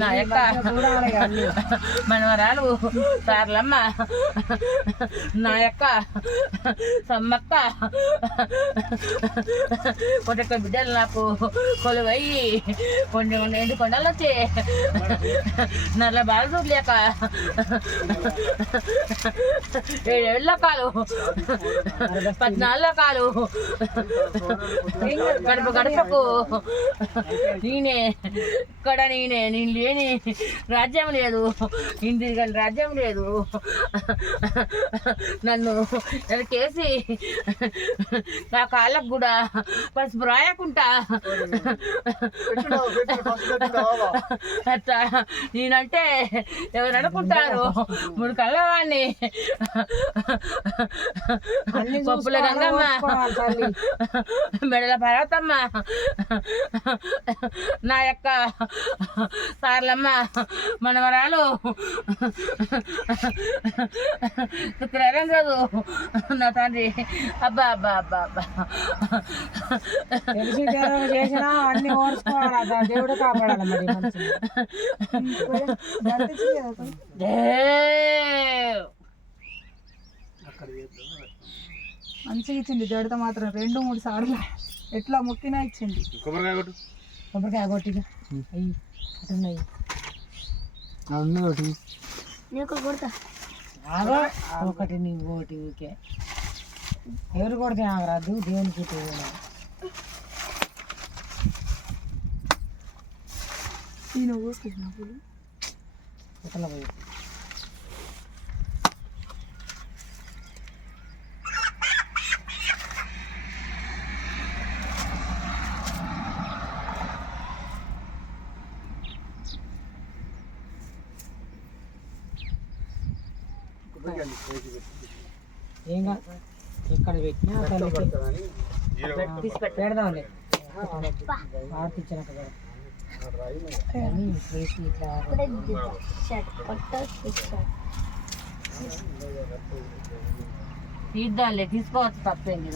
నా యొక్క మనవరాలు సార్లమ్మ. నా యొక్క సమ్మక్క. కొట్ట బిడ్డలు నాకు కొలువయ్యి కొన్ని ఎండు కొండలు వచ్చి నల్ల బాలు లేక ఏడేళ్ళ కాలు పద్నాలుగు కాలు గడప గడపకు. నేనే ఇక్కడ నేనే నేను లేని రాజ్యం లేదు. కానీ రాజ్యం లేదు. నన్ను వెనకేసి నా కాళ్ళకు కూడా పసుపు రాయకుంటా అట్లా నేనంటే ఎవరు అనుకుంటారు? మూడు కళ్ళవాణ్ణి పప్పుల గంగమ్మ. మెడల పర్వతమ్మ. నా యొక్క సార్లమ్మ మనవరాలు శుక్రవారం రోజు నా తండ్రి. అబ్బా అబ్బా అబ్బా అబ్బా. తెలిసి తెలియక చేసినా అన్ని ఓర్చుకోవాలి? అదా దేవుడు కాపాడాలి మరి మనిషిని. దేవ్. మంచిగా ఇచ్చింది. జడత మాత్రం రెండు మూడు సార్లు. ఎట్లా మొక్కినా ఇచ్చింది. కొబ్బరికాయ కొట్టు. కొబ్బరికాయ కొట్టిగా. అయ్యి. అటున్నాయి ఆగో ఒకటి నీవు ఒకటి ఊకే ఎవరు కొడితే ఆగరాదు దేవునికి తెలియదు నేను పోసుకుంటున్నా పూలు ఇతల పోయి. ఏం కాదు. ఎక్కడ పెట్టినా. పెడదాంలే. ఆర్తి ఇచ్చినాక పెడదాం. కానీ వేసి ఇట్లా తీద్దాంలే తీసుకోవచ్చు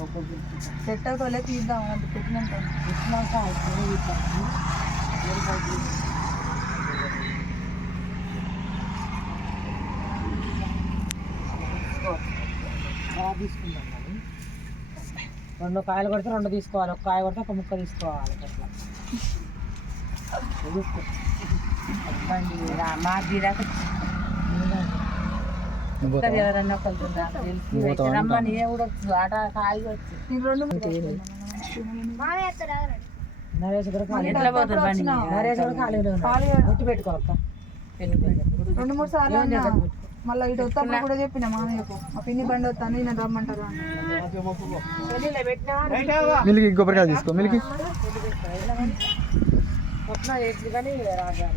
ఒక గుర్తు. సెట్ అవుతాలే తీద్దాం అంత పెట్టినాక ఇచ్చినాక తీసుకుందాం మరి. రెండు కాయలు కొడితే రెండు తీసుకోవాలి. ఒక కాయ కొడితే ఒక ముక్క తీసుకోవాలి. అట్లా. ఎవరన్నా రమ్మని ఏ ఆట వచ్చి. నేను రెండు నరేష్? నరేష్ ఖాళీ మూడు సార్లు అన్నా. మళ్ళీ ఇటు వస్తాను కూడా చెప్పిన మామయ్యకు మా పిన్ని బండి వస్తాను నేను రమ్మంటారు అని మిల్కి కొబ్బరికాయ తీసుకో మిల్కి మొత్తం వేసి కానీ రాజా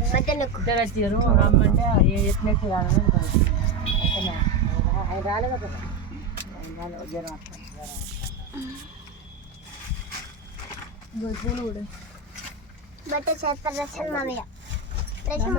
ఇద్దరు వచ్చారు రమ్మంటే ఏ ఎత్తినట్టు కాదని ఆయన రాలేదు కదా జ్వరం వస్తుంది. పూలు కూడా బట్ట చేస్తారు రసం మామయ్య రసం